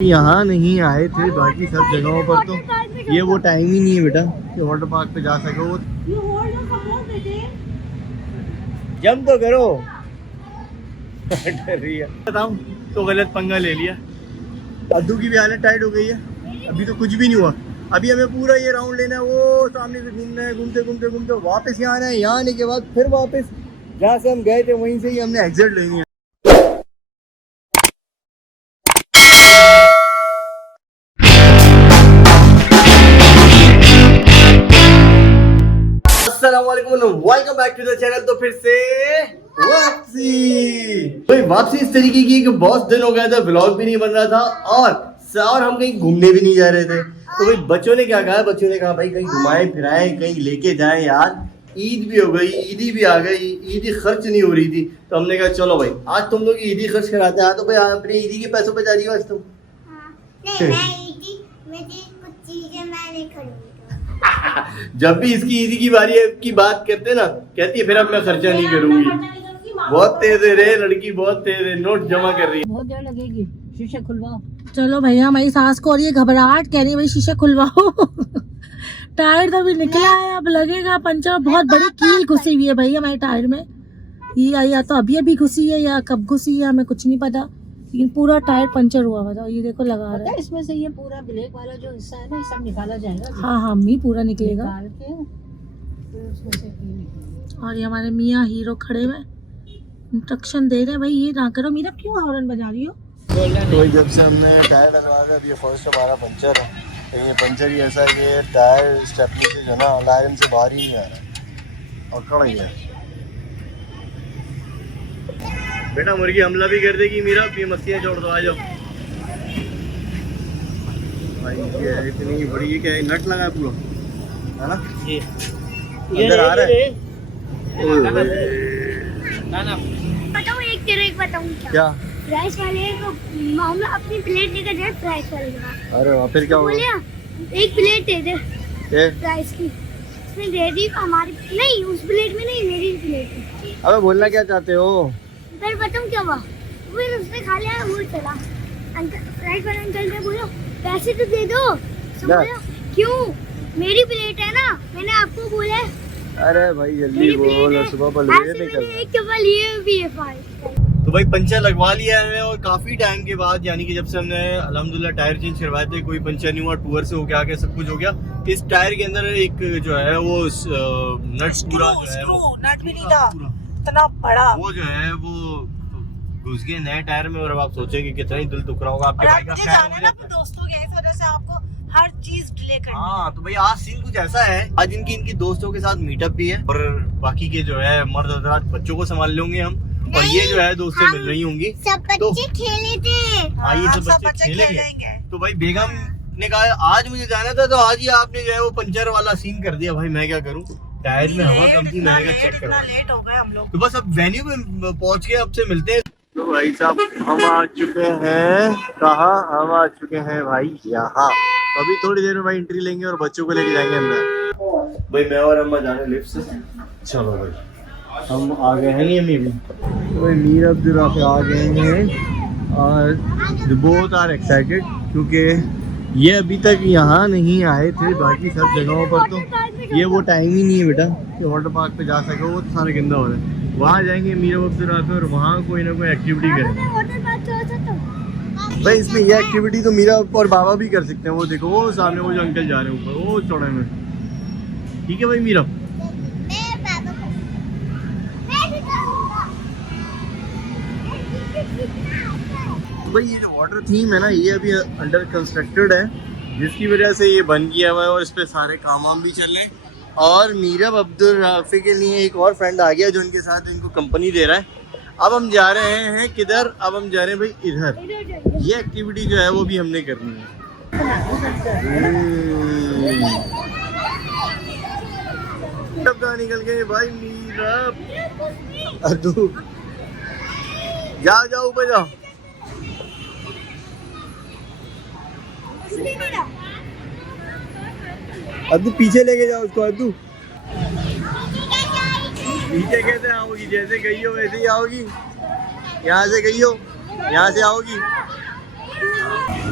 यहाँ नहीं आए थे, बाकी सब जगहों पर तो ये वो टाइम ही नहीं है बेटा कि वाटर पार्क पे जा सको। वो जंप तो करो। डर रही है बताऊँ तो गलत पंगा ले लिया। अद्दू की भी हालत टाइट हो गई है, अभी तो कुछ भी नहीं हुआ। अभी हमें पूरा ये राउंड लेना है, वो सामने से घूमना है, घूमते घूमते घूमते वापस यहाँ आना है। यहाँ आने के बाद फिर वापस जहाँ से हम गए थे वहीं से ही हमने एग्जिट लेनी है। Welcome back to the channel. तो फिर से वापसी इस तरीके की कि बहुत दिन हो गया था, व्लॉग भी नहीं बन रहा था और हम कहीं घूमने भी नहीं जा रहे थे। तो भाई बच्चों ने क्या कहा, बच्चों ने कहा भाई कहीं घुमाए फिराए, कहीं लेके जाए यार। ईद भी हो गई, ईदी भी आ गई, ईदी खर्च नहीं हो रही थी। तो हमने कहा चलो भाई आज तुम लोग ईदी खर्च कराते हैं। तो भाई अपने ईदी के पैसों पे जा रही हो आज तुम? जब भी इसकी ईदी की बारी की बात करते ना, कहती है फिर अब मैं खर्चा नहीं करूंगी। बहुत तेज है रे लड़की, बहुत तेज है, नोट जमा कर रही है। बहुत देर लगेगी, शीशे खुलवाओ। चलो भैया, हमारी सास को और ये घबराहट, कह रही है भाई शीशे खुलवाओ। टायर तो भी निकला है, अब लगेगा पंचर। बहुत बड़ी कील घुसी हुई है भाई हमारे टायर में। ये या तो अभी घुसी है या कब घुसी है हमें कुछ नहीं पता, लेकिन पूरा टायर पंचर हुआ हुआ था। ये देखो लगा रहा है। इसमें से ये पूरा ब्लैक वाला जो हिस्सा है ना, ये सब निकाला जाएगा। हाँ मी पूरा निकलेगा। निकाल के फिर उसमें से। और ये हमारे मियाँ हीरो खड़े हुए इंस्ट्रक्शन दे रहे हैं, भाई ये ना करो। मीरा क्यों हॉर्न बजा रही हो? तो जब से हमने टायर लगवा दिया, अभी फर्स्ट हमारा पंचर है। तो ये पंचर ही ऐसा है कि टायर स्टेपनी से जो ना लाइन से बाहर ही नहीं आ रहा और कड़ गया। बेटा मुर्गी हमला भी कर देगी मीरा, ये मस्तियाँ छोड़ दो, आ जाओ भाई। ये इतनी बड़ी, ये क्या है, नट लगा है पूरा, है ना? ये अंदर आ रहा है। एक बताऊं क्या? प्राइस वाले को मामला अपनी प्लेट लेकर जाए प्राइस वाले का। अरे वाह, फिर क्या हुआ? एक प्लेट दे दे प्राइस की, उसने दे दी हमारी। नहीं उस प्लेट में नहीं, मेरी प्लेट में। अबे बोलना क्या चाहते हो? फिर बताऊं क्या हुआ, फिर उसने खा लिया, वो चला। अंकल प्राइस वाले अंकल ने बोला पैसे तो दे दो। बोला क्यों, मेरी प्लेट है ना, मैंने आपको बोला। अरे भाई जल्दी बोल, सुबह पर ले निकल। एक केवल ये भी है। तो भाई पंचर लगवा लिया है और काफी टाइम के बाद, यानी कि जब से हमने अल्हम्दुलिल्लाह टायर चेंज करवाए थे, कोई पंचर नहीं हुआ। टूर से होके आके सब कुछ हो गया। इस टायर के अंदर एक जो है वो नट पूरा जो है वो नट भी नहीं था, इतना बड़ा वो जो है वो घुस गए नए टायर में। और अब आप सोचे कि कितना ही दिल टुकड़ा होगा आपके भाई का। दोस्तों की इस वजह से आपको हर चीज डिले करनी। हाँ तो भाई आज सीन कुछ ऐसा है, आज इनकी दोस्तों के साथ मीटअप भी है और बाकी के जो है मर्द हजरात बच्चों को संभाल लेंगे हम, और ये जो है दोस्तें मिल रही होंगी। सब बच्चे खेले थे। हाँ ये सब बच्चे खेलेंगे। तो भाई बेगम ने कहा आज मुझे जाना था, तो आज ही आपने जो है वो पंचर वाला सीन कर दिया। भाई मैं क्या करूँ, टायर में हवा कम थी, मैंने कहा चेक करो। लेट हो गए हम लोग। तो बस अब वेन्यू पे पहुंच के अब से मिलते हैं। तो भाई साहब हम आ चुके हैं, कहाँ हम आ चुके हैं भाई, यहाँ। अभी थोड़ी देर में भाई एंट्री लेंगे और बच्चों को लेके जाएंगे अंदर। भाई मैं और अम्मा जा रहे हैं लिफ्ट से। चलो भाई हम आ गए हैं, ये भी तो भाई मीर अब्दुल आ गए हैं और बोथ आर एक्साइटेड, क्योंकि ये अभी तक यहाँ नहीं आए थे। बाकी सब जगहों पर तो ये वो टाइम ही नहीं है बेटा कि वाटर पार्क पे जा सको, वो तो सारा गंदा हो रहा है। वहाँ जाएंगे मीर अब्दुल और वहाँ कोई ना कोई एक्टिविटी करेंगे। भाई इसमें ये एक्टिविटी तो मीरा और बाबा भी कर सकते हैं। वो देखो वो सामने वो जो अंकल जा रहे हैं ऊपर वो चौड़े में। ठीक है भाई मीरा, तो भाई ये जो वाटर थीम है ना, ये अभी अंडर कंस्ट्रक्टेड है, जिसकी वजह से ये बन गया हुआ है और इस पे सारे काम वाम भी चल रहे हैं। और मीरा अब्दुल राफी के लिए एक और फ्रेंड आ गया जो इनके साथ इनको कंपनी दे रहा है। अब हम जा रहे हैं किधर, अब हम जा रहे हैं भाई इधर। ये एक्टिविटी जो है वो भी हमने करनी है। निकल गए भाई मीरा अद्दू, जाओ ऊपर जाओ। अद्दू पीछे लेके जाओ उसको। अद्दू पीछे कैसे आओगी, जैसे गई हो वैसे ही आओगी। यहाँ से गई हो, यहाँ से आओगी।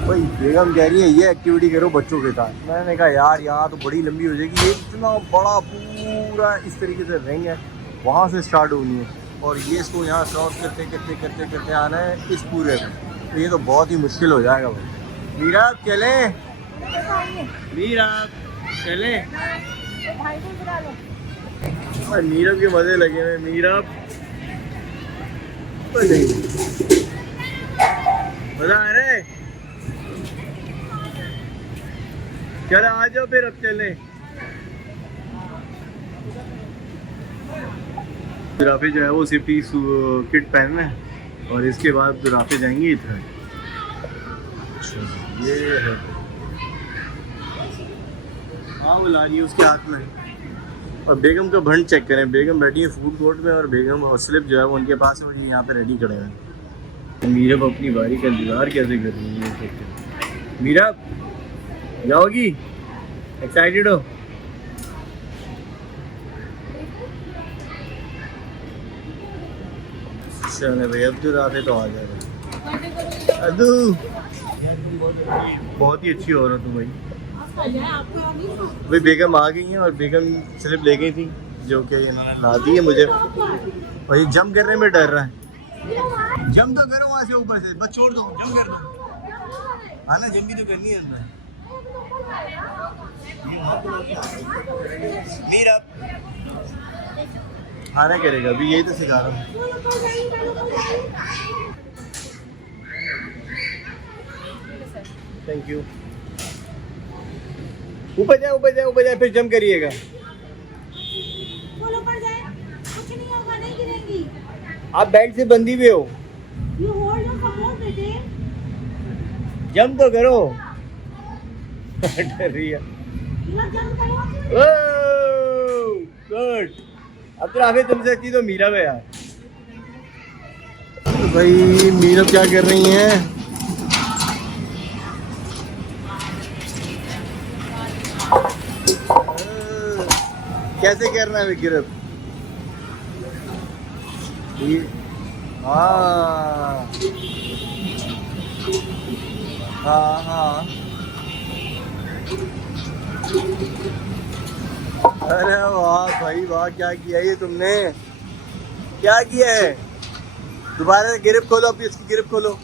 भाई बेगम कह रही है ये एक्टिविटी करो बच्चों के साथ। मैंने कहा यार यहाँ तो बड़ी लंबी हो जाएगी, ये इतना बड़ा पूरा इस तरीके से रिंग है, वहाँ से स्टार्ट होनी है और ये इसको यहाँ क्रॉस करते करते करते करते आना है इस पूरे में, तो ये तो बहुत ही मुश्किल हो जाएगा भाई। मीरा चले, मीरा चले, मीरा के मजे लगे हुए। मीरा मजा आ रहा है, चलो आ जाओ फिर अब चले। जिराफे जो है वो सेफ्टी किट पहनना है और इसके बाद जिराफे जाएंगे इधर। ये है हाँ वो ला रही है उसके हाथ में। और बेगम का भंड चेक करें, बेगम बैठी है फूड कोर्ट में और बेगम और स्लिप जो है वो उनके पास है और ये यहाँ पे रेडी खड़े हैं। मीरा अपनी बारी का इंतजार कैसे कर रही है। मीरा जाओगी, एक्साइटेड हो? चले भाई अब जो रात है तो आ जा रहे। अदू बहुत ही अच्छी औरत हूँ भाई बेगम आ गई हैं और बेगम स्लिप ले गई थी जो कि इन्होंने ला दी है मुझे। भाई जंप करने में डर रहा है, जंप तो करो वहाँ से ऊपर से, बस छोड़ दो, जंप कर दो। हाँ ना जंप भी तो करनी है इसमें। मीरा आना करेगा अभी, यही तो सिखा रहा हूँ। Thank you. ऊपर जाए ऊपर जाए ऊपर जाए फिर जंप करिएगा। ऊपर जाए, कुछ नहीं होगा, नहीं गिरेंगी। आप बेल्ट से बंधी हुए हो, You hold your support, बेटे। जंप तो करो। डर रही है। गुड। अब तो आगे तुमसे अच्छी तो मीरा है यार। तो भाई मीरा क्या कर रही हैं? कैसे करना है गिरफ्त? हाँ हाँ हाँ। अरे वाह भाई वाह, क्या किया ये तुमने, क्या किया है? दोबारा गिरफ्त खोलो, अपनी इसकी गिरफ्त खोलो।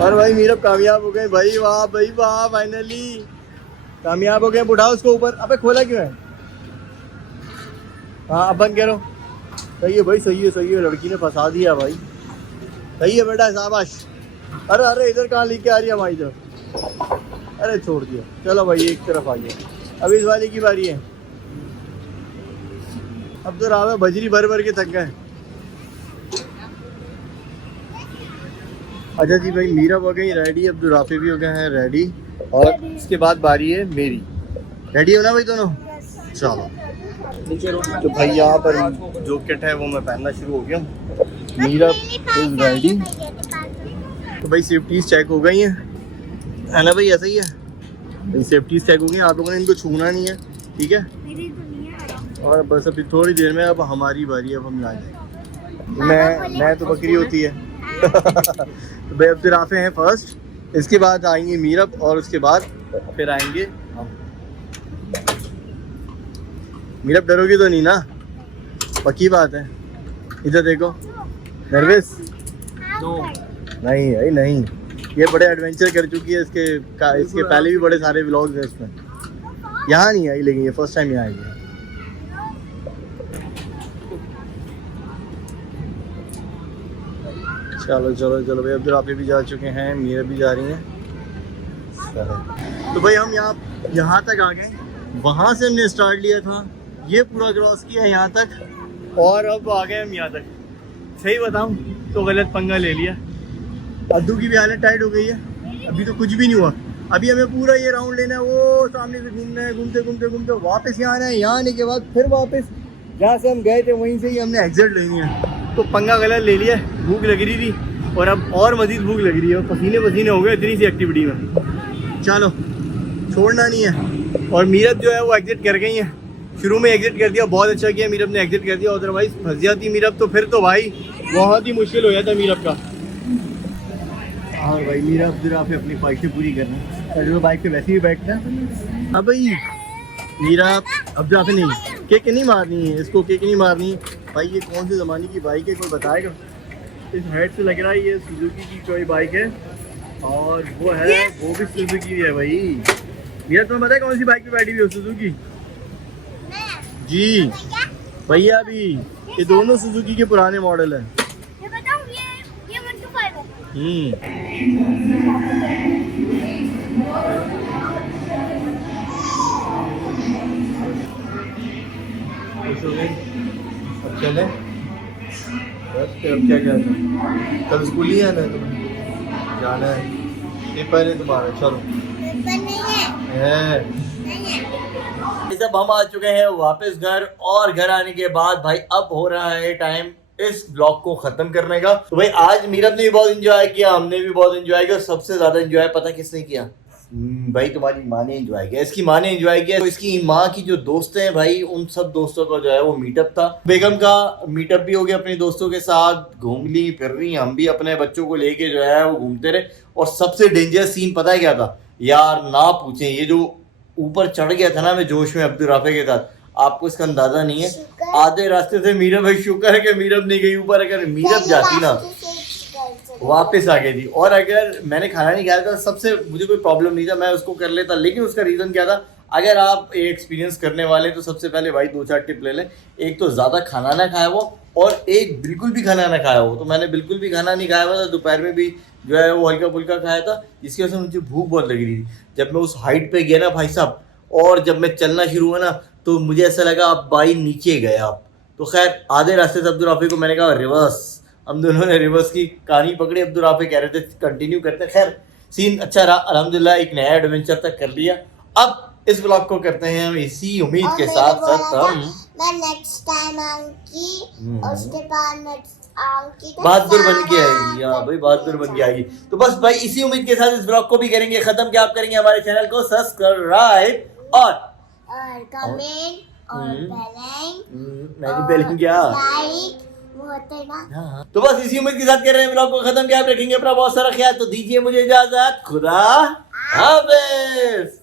और भाई मीरा कामयाब हो गए भाई, वाह भाई वाह, फाइनली कामयाब हो गए। उठाओ उसको ऊपर। अबे खोला क्यों है? हाँ अब बंद करो। सही है भाई, सही है सही है, लड़की ने फंसा दिया भाई। सही है बेटा, शाबाश। अरे अरे इधर कहाँ लेके आ रही है हमारी तरफ? अरे छोड़ दिया, चलो भाई एक तरफ आ गया। अब इस वाले की बारी है। अब तो राव बजरी भर भर के थक गए। अच्छा जी भाई मीरा हो गई रेडी, अब जुराफे भी हो गए हैं रेडी और इसके बाद बारी है मेरी। रेडी हो ना भाई दोनों? चलो तो भाई यहाँ पर जो किट है वो मैं पहनना शुरू हो गया। Meera is ready. तो भाई सेफ्टीज चेक हो गई हैं, है ना भाई? ऐसा ही है भाई, सेफ्टीज चेक हो गई। आप लोगों ने इनको छूना नहीं है, ठीक है? और बस अभी थोड़ी देर में अब हमारी बारी है, अब हम यहाँ जाएंगे। मैं तो बकरी होती है। तो भाई अब जिराफे हैं फर्स्ट, इसके बाद आएंगे मीरब और उसके बाद फिर आएंगे हम। मीरब डरोगी तो नहीं ना? पक्की बात है। इधर देखो, नर्वस नहीं भाई नहीं, ये बड़े एडवेंचर कर चुकी है। इसके पहले भी बड़े सारे व्लॉग्स हैं इसमें। यहाँ नहीं आई लेकिन ये फर्स्ट टाइम यहाँ आई है। चलो चलो चलो भाई, अब आप भी जा चुके हैं, मीरा भी जा रही हैं। तो भाई हम यहाँ तक आ गए। वहाँ से हमने स्टार्ट लिया था, ये पूरा क्रॉस किया यहाँ तक और अब आ गए हम यहाँ तक। सही बताऊँ तो गलत पंगा ले लिया। अद्दू की भी हालत टाइट हो गई है, अभी तो कुछ भी नहीं हुआ। अभी हमें पूरा ये राउंड लेना है, वो सामने से घूमना है, घूमते घूमते घूमते वापस यहाँ आना है। यहाँ आने के बाद फिर वापस जहाँ से हम गए थे वहीं से ही हमने एग्जिट लेनी है। तो पंगा गलत ले लिया, भूख लग रही थी और अब और मज़ीद भूख लग रही है, पसीने पसीने हो गए इतनी सी एक्टिविटी में। चलो छोड़ना नहीं है। और मीरब जो है वो एग्जिट कर गई है, शुरू में एग्जिट कर दिया, बहुत अच्छा किया मीरब ने एग्जिट कर दिया। अदरवाइज फंस जाती मीरब तो फिर तो भाई बहुत ही मुश्किल हो जाता मीरब का। और भाई मीरा अब्दुर्राफी अपनी ख्वाहिशें पूरी करना, जो बाइक पे वैसे ही बैठना। अब भाई मीरा अब्दुर्राफी नहीं, केक नहीं मारनी है इसको, केक नहीं मारनी भाई। ये कौन से ज़माने की बाइक है, कोई बताएगा? इस हेड से लग रहा है ये सुजुकी की कोई बाइक है, और वो है वो भी सुजुकी की है भाई। मीरा तुम्हें पता है कौन सी बाइक पे बैठी हुई हो? सुजुकी जी भैया। भी ये दोनों सुजुकी के पुराने मॉडल हैं। ये बताऊं, ये 125 है। अब चले, अब क्या क्या है? कल स्कूल ही आना है तुम्हें? जाना है, पेपर है तुम्हारा। चलो पेपर नहीं है। सब हम आ चुके हैं वापस घर, और घर आने के बाद भाई अब हो रहा है टाइम इस ब्लॉग को खत्म करने का। तो भाई आज मीरब ने भी बहुत एंजॉय किया, हमने भी बहुत एंजॉय किया। सबसे ज्यादा एंजॉय पता किसने किया? भाई तुम्हारी माँ ने एंजॉय किया, इसकी माँ ने एंजॉय किया। तो इसकी माँ की जो दोस्त हैं भाई, उन सब दोस्तों का जो है वो मीटअप था। बेगम का मीटअप भी हो गया अपने दोस्तों के साथ, घूम ली फिर रही। हम भी अपने बच्चों को लेके जो है वो घूमते रहे। और सबसे डेंजरस सीन पता है क्या था यार? ना पूछें, ये जो ऊपर चढ़ गया था ना मैं जोश में अब्दुर्राफे के साथ, आपको इसका अंदाजा नहीं है। आधे रास्ते से मीरब, भाई शुक्र है कि मीरब नहीं गई ऊपर, अगर मीरब जाती ना वापस आ गई थी। और अगर मैंने खाना नहीं खाया था, सबसे मुझे कोई प्रॉब्लम नहीं था, मैं उसको कर लेता। लेकिन उसका रीज़न क्या था? अगर आप एक्सपीरियंस करने वाले तो सबसे पहले भाई 2-4 टिप ले लें। एक तो ज़्यादा खाना ना खाया हो, और एक बिल्कुल भी खाना ना खाया हो। तो मैंने बिल्कुल भी खाना नहीं खाया हुआ था, दोपहर में भी जो है वो हल्का फुल्का खाया था, जिसकी वजह से मुझे भूख बहुत लगी थी। जब मैं उस हाइट पे गया ना भाई साहब, और जब मैं चलना शुरू हुआ ना, तो मुझे ऐसा लगा अब भाई नीचे गए आप। तो खैर आधे रास्ते से अब्दुर्राफी को मैंने कहा रिवर्स, हम दोनों ने रिवर्स की कहानी पकड़ी। अब्दुर्राफी कह रहे थे कंटिन्यू करते। खैर सीन अच्छा रहा, अल्हम्दुलिल्लाह एक नया एडवेंचर तक कर लिया। अब इस ब्लॉग को करते हैं हम इसी उम्मीद के साथ हम मैं नेक्स्ट टाइम आऊंगी, और उसके बाद नेक्स्ट आऊंगी तो बहादुर बन के आएगी। हाँ भाई बहादुर बन के आएगी। तो बस भाई इसी उम्मीद के साथ इस ब्लॉग को भी करेंगे खत्म, कि आप करेंगे हमारे चैनल को सब्सक्राइब और कमेंट और बेल क्या लाइक वो होता है ना। हाँ। तो बस इसी उम्मीद के साथ कर रहे हैं ब्लॉग को खत्म, कि आप रखेंगे अपना बहुत सारा ख्याल। तो दीजिए मुझे इजाजत, खुदा हाफिज।